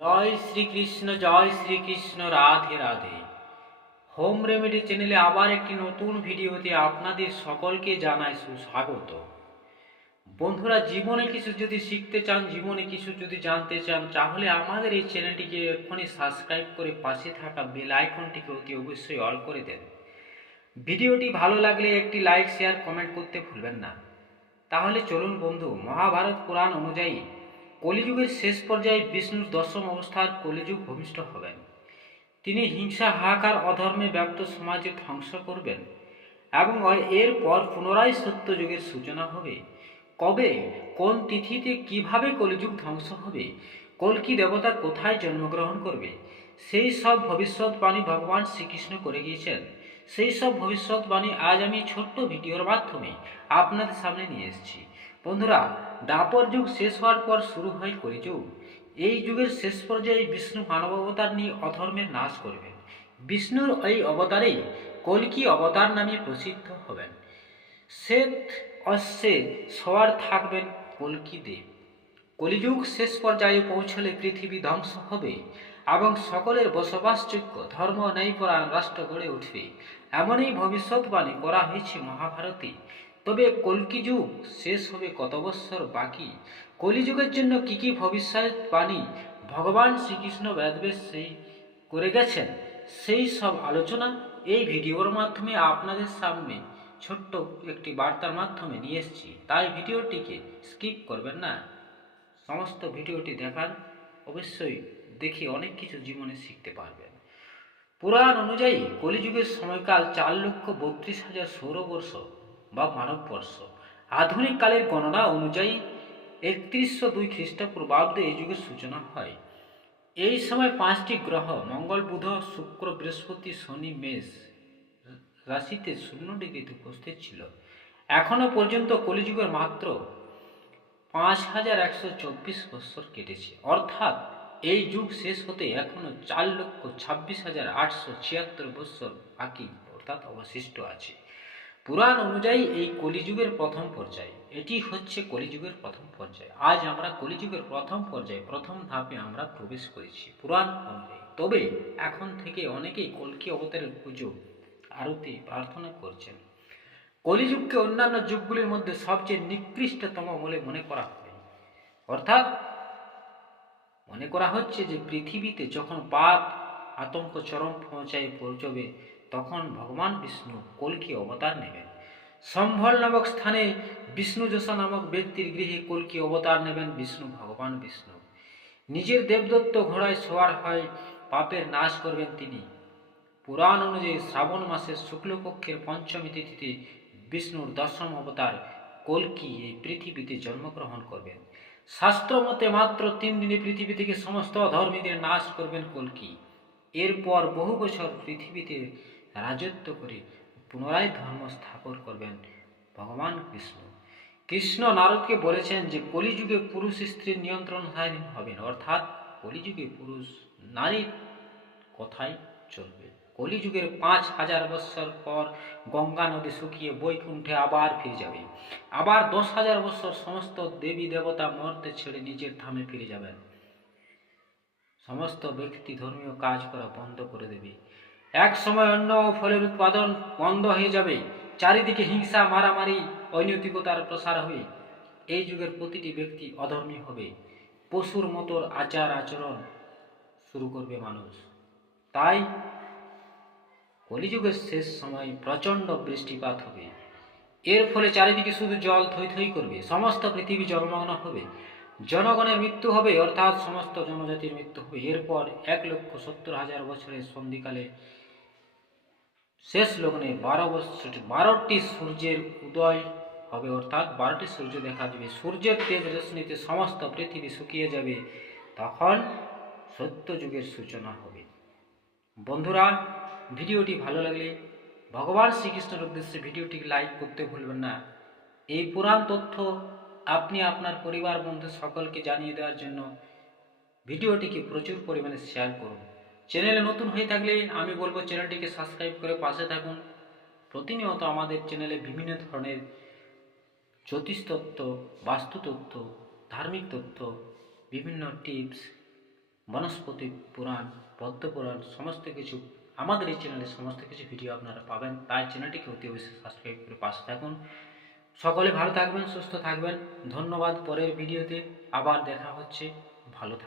জয় শ্রীকৃষ্ণ জয় Srikrishna, Radhe Radhe. Home remedy চ্যানেলে আবার একটি নতুন ভিডিওতে আপনাদের সকলকে জানাই সুস্বাগত। বন্ধুরা, জীবনে কিছু যদি শিখতে চান, জীবনে কিছু যদি জানতে চান, তাহলে আমাদের এই চ্যানেলটিকে এক্ষুনি সাবস্ক্রাইব করে পাশে থাকা বেল আইকনটিকে অতি অবশ্যই অল করে দেন। ভিডিওটি ভালো লাগলে একটি লাইক, শেয়ার, কমেন্ট করতে ভুলবেন না। তাহলে চলুন বন্ধু, মহাভারত পুরাণ অনুযায়ী কলিযুগের শেষ পর্যায়ে বিষ্ণুর দশম অবস্থার কলিযুগ ভূমিষ্ঠ হবেন। তিনি হিংসা, হাহাকার, অধর্মে ব্যক্ত সমাজে ধ্বংস করবেন এবং এরপর পুনরায় সত্যযুগের সূচনা হবে। কবে? কোন তিথিতে কীভাবে কলিযুগ ধ্বংস হবে? কলকি দেবতা কোথায় জন্মগ্রহণ করবে? সেই সব ভবিষ্যৎবাণী ভগবান শ্রীকৃষ্ণ করে গিয়েছেন। সেই সব ভবিষ্যৎবাণী আজ আমি ছোট্ট ভিডিওর মাধ্যমে আপনাদের সামনে নিয়ে এসেছি। বন্ধুরা দাপর যুগ শেষ হওয়ার পর শুরু হয় কলিযুগ। এই যুগের শেষ পর্যায়ে বিষ্ণু মানব অবতার নিয়ে অধর্মের নাশ করবেন। বিষ্ণুর এই অবতারেই কলকি অবতার নামে প্রসিদ্ধ হবেন। শ্বেত অশ্বে সবার থাকবেন কলকি দেব। কলিযুগ শেষ পর্যায়ে পৌঁছলে পৃথিবী ধ্বংস হবে এবং সকলের বসবাসযোগ্য ধর্ম, ন্যায়পরায়ণ রাষ্ট্র গড়ে উঠবে। এমনই ভবিষ্যৎবাণী করা হয়েছে মহাভারতে। তবে কলকি যুগ শেষ হবে কত বৎসর বাকি? কলিযুগের জন্য কি কি ভবিষ্যৎবাণী ভগবান শ্রীকৃষ্ণ বেদবেশ সেই করে গেছেন? সেই সব আলোচনা এই ভিডিওর মাধ্যমে আপনাদের সামনে ছোট্ট একটি বার্তার মাধ্যমে নিয়ে এসেছি। তাই ভিডিওটিকে স্কিপ করবেন না। সমস্ত ভিডিওটি দেখান অবশ্যই দেখে অনেক কিছু জীবনে শিখতে পারবেন। পুরাণ অনুযায়ী কলিযুগের সময়কাল চার লক্ষ বত্রিশ হাজার সৌরবর্ষ। বা মানববর্ষ আধুনিক কালের গণনা অনুযায়ী একত্রিশশো দুই খ্রিস্টপূর্বাব্দে এই যুগের সূচনা হয়। এই সময় পাঁচটি গ্রহ, মঙ্গল, বুধ, শুক্র, বৃহস্পতি, শনি, মেষ রাশিতে শূন্য ডিগ্রিতে উপস্থিত ছিল। এখনও পর্যন্ত কলিযুগের মাত্র পাঁচ হাজার একশো চব্বিশ বৎসর কেটেছে। অর্থাৎ এই যুগ শেষ হতে এখনও চার লক্ষ ছাব্বিশ হাজার আটশো ছিয়াত্তর বৎসর বাকি, অর্থাৎ অবশিষ্ট আছে। পুরাণ অনুযায়ী এই কলিযুগের প্রথম পর্যায়। এটি হচ্ছে কলিযুগের প্রথম পর্যায়। আজ আমরা কলিযুগের প্রথম পর্যায়ে, প্রথম ধাপে আমরা প্রবেশ করেছি পুরাণ অনুযায়ী। তবে এখন থেকে অনেকেই কলকি অবতারের পুজো, আরতি, প্রার্থনা করছেন। কলিযুগকে অন্যান্য যুগগুলির মধ্যে সবচেয়ে নিকৃষ্টতম বলে মনে করা হয়। অর্থাৎ মনে করা হচ্ছে যে পৃথিবীতে যখন পাপ, আতঙ্ক, চরম পৌঁছায় পৌঁছবে তখন ভগবান বিষ্ণু কলকি অবতার নেবেন। সম্ভল নামক স্থানে বিষ্ণু যশা নামক ব্যক্তির গৃহে কলকি অবতার নেবেন বিষ্ণু ভগবান বিষ্ণু। নিজের দেবদত্ত ঘোড়ায় ছোঁয়ার হয়, পাপের নাশ করবেন তিনি। পুরাণ অনুযায়ী শ্রাবণ মাসের শুক্লপক্ষের পঞ্চমী তিথিতে বিষ্ণুর দশম অবতার কলকি এই পৃথিবীতে জন্মগ্রহণ করবেন। শাস্ত্র মতে মাত্র তিন দিনে পৃথিবী থেকে সমস্ত ধর্মীদের নাশ করবেন কলকি। এরপর বহু বছর পৃথিবীতে রাজত্ব করে পুনরায় ধর্ম স্থাপন করবেন ভগবান কৃষ্ণ। কৃষ্ণ নারদকে বলেছেন যে, কলিযুগে পুরুষ স্ত্রীর নিয়ন্ত্রণ স্বাধীন হবেন অর্থাৎ কলিযুগে পুরুষ নারীর কথাই চলবে। কলিযুগের পাঁচ হাজার বৎসর পর গঙ্গা নদী শুকিয়ে বৈকুণ্ঠে আবার ফিরে যাবে। আবার দশ হাজার বৎসর সমস্ত দেবী দেবতা মর্তে ছেড়ে নিজের ধামে ফিরে যাবেন। সমস্ত ব্যক্তি ধর্মীয় কাজ করা বন্ধ করে দেবে। এক সময় অন্য ও ফলের উৎপাদন বন্ধ হয়ে যাবে। চারিদিকে হিংসা, মারামারি, অনৈতিকতার প্রসার হবে। এই যুগের প্রতিটি ব্যক্তি অধর্মী হবে। পশুর মতোর আচার আচরণ শুরু করবে মানুষ। তাই কলিযুগের শেষ সময় প্রচণ্ড বৃষ্টিপাত হবে। এর ফলে চারিদিকে শুধু জল থই থই করবে। সমস্ত পৃথিবী জলমগ্ন হবে। জনগণের মৃত্যু হবে, অর্থাৎ সমস্ত জনজাতির মৃত্যু হবে। এরপর এক লক্ষ সত্তর হাজার বছরের সন্ধিকালে শেষ লগ্নে বারো বছর বারোটি সূর্যের উদয় হবে, অর্থাৎ বারোটি সূর্য দেখা যাবে। সূর্যের তেজ রশ্মিতে সমস্ত পৃথিবী শুকিয়ে যাবে, তখন সত্য যুগের সূচনা হবে। বন্ধুরা, ভিডিওটি ভালো লাগলে ভগবান শ্রীকৃষ্ণের উদ্দেশ্যে ভিডিওটি লাইক করতে ভুলবেন না। এই পুরাণ তথ্য আপনি আপনার পরিবার, বন্ধু সকলকে জানিয়ে দেওয়ার জন্য ভিডিওটিকে প্রচুর পরিমাণে শেয়ার করুন। চ্যানেলে নতুন হয়ে থাকলে আমি বলব চ্যানেলটিকে সাবস্ক্রাইব করে পাশে থাকুন। প্রতিনিয়ত আমাদের চ্যানেলে বিভিন্ন ধরনের জ্যোতিষ তত্ত্ব বাস্তুতত্ত্ব ধার্মিক তথ্য বিভিন্ন টিপস বনস্পতি পুরাণ পদ্ম পুরাণ, সমস্ত কিছু, আমাদের এই চ্যানেলে সমস্ত কিছু ভিডিও আপনারা পাবেন। তাই চ্যানেলটিকে অতি অবশ্যই সাবস্ক্রাইব করে পাশে থাকুন। সকলে ভালো থাকবেন সুস্থ থাকবেন। ধন্যবাদ পরের ভিডিওতে আবার দেখা হচ্ছে। ভালো থাকবেন।